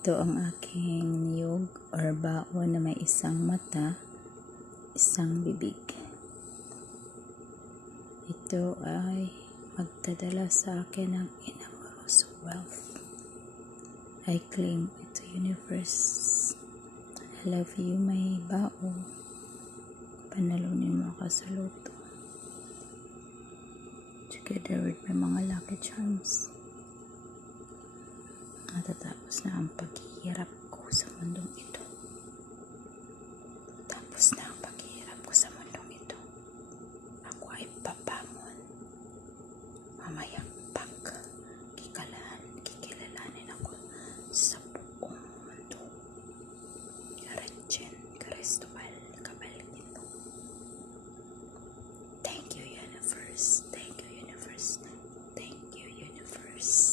Ito ang aking niyog or baon na may isang mata, isang bibig. Ito ay magdadala sa akin ng inamorous wealth. I claim ito, universe. I love you, may bao. Panalunin mo ako sa loto. Together with my mga lucky charms. Natatapos na ang paghihirap ko sa mundong ito. Tapos na ang paghihirap ko sa mundong ito. Ako ay papamon. Mamayagpag. Kikilalanin ako sa buong mundo. Gretchen Cristobal Caballito. Thank you, universe. Thank you, universe. Thank you, universe.